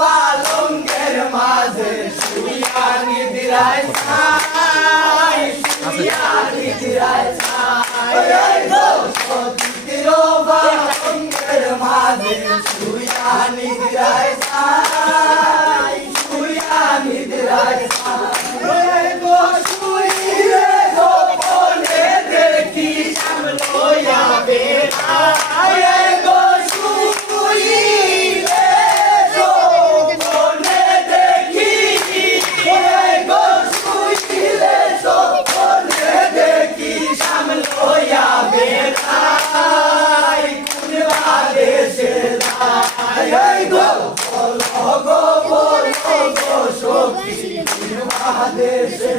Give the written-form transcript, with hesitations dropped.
পালঙ্গের মাঝে শুইয়া নিদ্রায় ছাই, শুইয়া নিদ্রায় ছাই গো সতীর পালঙ্গের মাঝে শুইয়া নিদ্রায় ছাই, শুইয়া নিদ্রায় ছাই গো শুইলে গোপনে দেখি সামলোয়া বেড়ায় গো দেশে